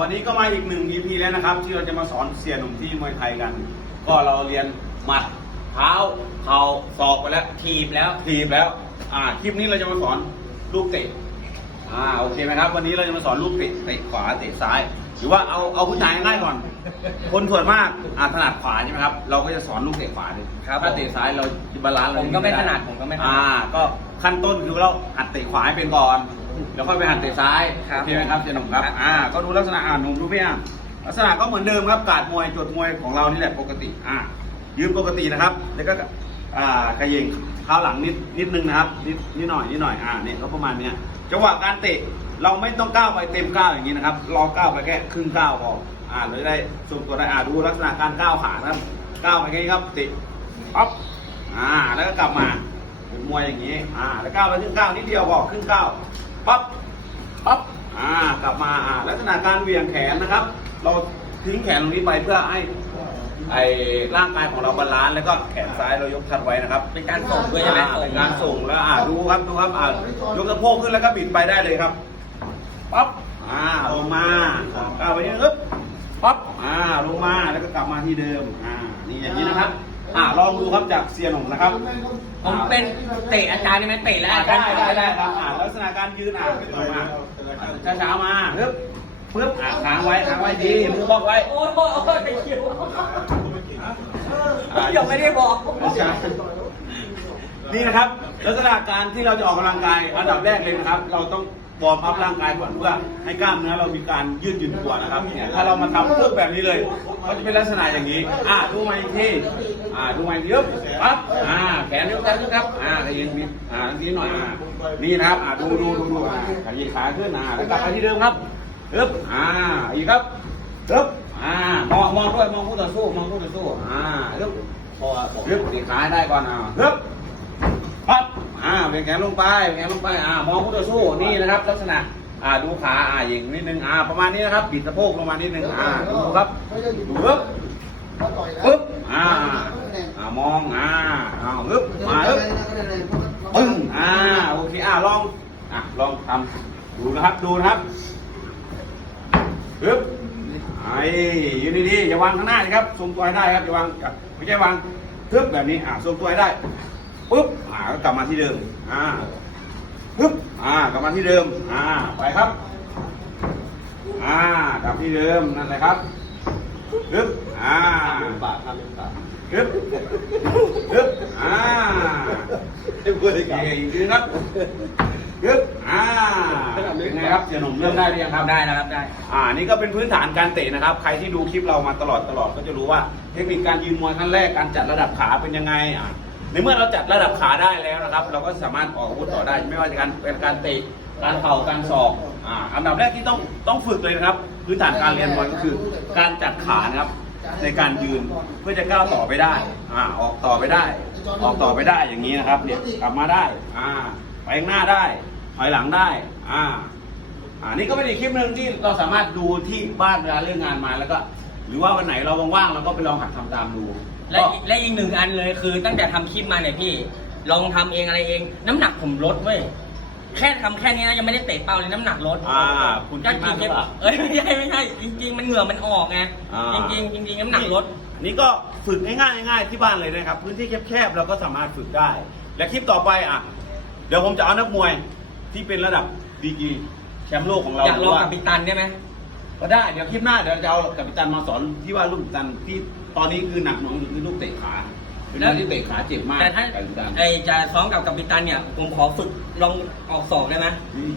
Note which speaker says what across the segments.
Speaker 1: วันนี้ก็มาอีกหนึ่ง EP แล้วนะครับ ที่เราจะมาสอนเสียหนุ่มที่มวยไทยกัน ก็เราเรียนหมัดเท้าเข่าศอกไปแล้ว
Speaker 2: ทีบแล้ว
Speaker 1: ทีบแล้ว อ่าคลิปนี้เราจะมาสอนลูกเตะอ่าโอเคไหมครับ วันนี้เราจะมาสอนลูกเตะเตะขวาเตะซ้าย หรือว่าเอาเอาผู้ชายง่ายก่อน คนส่วนมากอ่าถนัดขวาใช่ไหมครับเราก็จะสอนลูกเตะขวาเลย
Speaker 2: ครับ
Speaker 1: ถ้าเตะซ้ายเราบาลานซ์เรา
Speaker 2: ผมก็ไม่ถนัดผมก็ไม่ถนัด
Speaker 1: อ่า ก็ขั้นต้นคือเราหัดเตะขวาให้เป็นก่อน แล้วค่อยไปหัดเตะซ้าย
Speaker 2: ครับ
Speaker 1: โอเคไหมครับเจนหนุ่มครับ
Speaker 2: ครับ
Speaker 1: อ่าก็ดูลักษณะอ่าหนุ่มดูพี่อะลักษณะก็เหมือนเดิมครับการมวยจดมวยของเรานี่แหละปกติอ่ายืนปกตินะครับ แล้วก็อ่าขยิงเท้าหลังนิดนิดนึงนะครับนิดนิดหน่อยนิดหน่อยอ่าเนี่ยก็ประมาณเนี้ยจังหวะการเตะเราไม่ต้องก้าวไปเต็มก้าวอย่างนี้นะครับรอก้าวไปแค่ครึ่งก้าวพออ่าเราจะได้ส่งตัวได้อ่าดูลักษณะการก้าวขานะครับก้าวไปแค่นี้ครับเตะปั๊บอ่าแล้วก็กลับมา เป็นมวยอย่างนี้ อ่า แล้วก้าวไปครึ่งก้าวนิดเดียวพอครึ่งก้าว ปั๊บปั๊บอ่ากลับมาอ่าลักษณะการเหวี่ยงแขนนะครับ เราทิ้งแขนตรงนี้ไปเพื่อให้ไอ้ร่างกายของเราบาลานซ์แล้วก็แขนซ้ายเรายกชัดไว้นะครับ
Speaker 2: เป็นการส่งด้วยใช่ไหม
Speaker 1: อ่าเป็นการส่งแล้วอ่าดูครับดูครับอ่ายกสะโพกขึ้นแล้วก็บิดไปได้เลยครับปั๊บอ่าลงมาก้าวไปนี่ปึ๊บปั๊บอ่าลงมาแล้วก็กลับมาที่เดิมอ่านี่อย่างนี้นะครับ อ่าลองดูครับจากเซียนหงนะครับ
Speaker 2: ผมเป็นเตะอาจารย์ได้ไหมเตะแล้ว
Speaker 1: อ่า
Speaker 2: อาจาร
Speaker 1: ได้
Speaker 2: ย์
Speaker 1: ได้ได้ครับอ่าลักษณะการยืนอ่าต่อมาช้าช้าๆมาปึ๊บปึ๊บอ่าค้างไว้ค้างไว้ดีมือบล็อกไว้
Speaker 2: โอ้ยโอ้ยโอ้ยไปเขียวยังไม่ได้บอก
Speaker 1: นี่นะครับลักษณะการที่เราจะออกกำลังกายอันดับแรกเลยนะครับ เราต้อง วอร์มอัพร่างกายก่อนเพื่อให้กล้ามเนื้อเรามีการยืดหยุ่นตัวนะครับเนี่ยถ้าเรามาทำเพื่อแบบนี้เลยก็จะเป็นลักษณะอย่างนี้ อ่าดูมาอีกทีอ่าดูมาอีกทีปั๊บอ่าแขนยกขึ้นครับอ่าขยันนิดอ่าทีหน่อยอ่านี่นะครับอ่าดูดูดูดูอ่าขยันขาขึ้นอ่าแล้วกลับไปที่เดิมครับปึ๊บอ่าอีกครับปึ๊บอ่ามองมองด้วยมองคู่ต่อสู้มองคู่ต่อสู้อ่าปึ๊บ
Speaker 3: พอผม
Speaker 1: ยึดตีขาให้ได้ก่อนอ่าฮึบปั๊บ เบี่ยงแขนลงไปเบี่ยงแขนลงไปอ่ามองคู่ต่อสู้นี่นะครับ ลักษณะอ่าดูขาอ่าอย่างนิดนึงอ่าประมาณนี้นะครับบิดสะโพกลงมานิดนึงอ่าดูครับดูปึ๊บปึ๊บอ่าอ่ามองอ่าอ่าฮึบมาฮึบปึ้งอ่าโอเคอ่าลองอะลองทำดูนะครับดูนะครับฮึบไอ้ยืนดีๆอย่าวางข้างหน้านะครับทรงตัวให้ได้ครับอย่าวางไม่ใช่วางทึบแบบนี้อ่าทรงตัวให้ได้ ปุ๊บอ่าก็กลับมาที่เดิมอ่าปึ๊บอ่ากลับมาที่เดิมอ่าไปครับอ่ากลับที่เดิมนั่นแหละครับปึ๊บอ่า
Speaker 3: ปากทำเป็นปาก
Speaker 1: ปึ๊บปึ๊บอ่า
Speaker 3: เอ็มพูดได้
Speaker 1: อีก
Speaker 3: กัน
Speaker 1: อีกทีนะครับปึ๊บอ่าเป็นไงครับเสียหนุ่มเริ่มได้หรือยังครับ
Speaker 2: ได้แล้วครับได้
Speaker 1: อ่านี่ก็เป็นพื้นฐานการเตะนะครับ ใครที่ดูคลิปเรามาตลอดตลอดก็จะรู้ว่า เทคนิคการยืนมวยขั้นแรกการจัดระดับขาเป็นยังไงอ่า ในเมื่อเราจัดระดับขาได้แล้วนะครับ เราก็สามารถออกอาวุธต่อได้ ไม่ว่าจะการเป็นการเตะการเข่าการศอกอ่าอันดับแรกที่ต้องต้องฝึกเลยนะครับพื้นฐานการเรียนมวยก็คือ การจัดขานะครับในการยืนเพื่อจะก้าวต่อไปได้อ่าออกต่อไปได้ ออกต่อไปได้อย่างนี้นะครับเนี่ยกลับมาได้อ่าไปข้างหน้าได้ถอยหลังได้อ่าอ่านี่ก็เป็นอีกคลิปหนึ่งที่เราสามารถดูที่บ้านเวลาเรื่องงานมาแล้วก็ หรือว่าวันไหนเราว่างๆเราก็ไปลองหัดทำตามดู
Speaker 2: และ
Speaker 1: ก็
Speaker 2: อีกและอีกหนึ่งอันเลยคือตั้งแต่ทำคลิปมาเนี่ยพี่ ลองทำเองอะไรเอง น้ำหนักผมลดเว้ยแค่ทำแค่นี้นะยังไม่ได้เตะเป้าเลยน้ำหนักลด
Speaker 1: อ่าคุณ
Speaker 2: ก็
Speaker 1: คิด
Speaker 2: กิ
Speaker 1: มานกหรือเปล่า
Speaker 2: เอ้ยไม่ใช่ไม่ใช่จริง ๆ มันเหงื่อมันออกไง
Speaker 1: อ่า
Speaker 2: จริงๆจริงๆน้ำหนักลด
Speaker 1: นี่ก็ฝึกง่ายๆง่ายๆที่บ้านเลยนะครับ พื้นที่แคบๆเราก็สามารถฝึกได้ และคลิปต่อไปอะ เดี๋ยวผมจะเอานักมวยที่เป็นระดับดีกรีแชมป์โลกของเรา
Speaker 2: อยากลอง
Speaker 1: ว่า
Speaker 2: กับปิตันได้ไหม
Speaker 1: ก็ได้เดี๋ยวคลิปหน้าเดี๋ยวจะเอากับพิจันมาสอนที่ว่าลูกพิจันที่ตอนนี้คือหนักหน่วงคือลูกเตะขาเป็นคนที่เตะขาเจ็บมาก
Speaker 2: แต่ถ้า
Speaker 1: กับพิจัน
Speaker 2: ไอจะซ้อมกับกัปตันเนี่ย ผมขอฝึกลองออกศอกได้ไหม
Speaker 1: นี่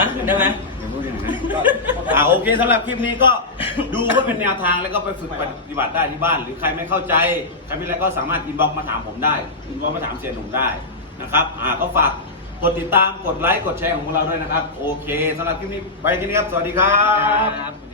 Speaker 2: นะได้ไหม
Speaker 1: อย่าพูดอย่างนั้นอ่าโอเคสำหรับคลิปนี้ก็ดูเพื่อเป็นแนวทางแล้วก็ไปฝึกปฏิบัติได้ที่บ้าน หรือใครไม่เข้าใจใครมีอะไรก็สามารถอินบ็อกมาถามผมได้อินบ็อกมาถามเสียหนุ่มได้นะครับอ่าก็ฝากกดติดตาม กดไลค์ กดแชร์ของพวกเราด้วยนะครับ โอเคสำหรับคลิปนี้ ไปแค่นี้ครับ สวัสดีครับ
Speaker 2: ครับ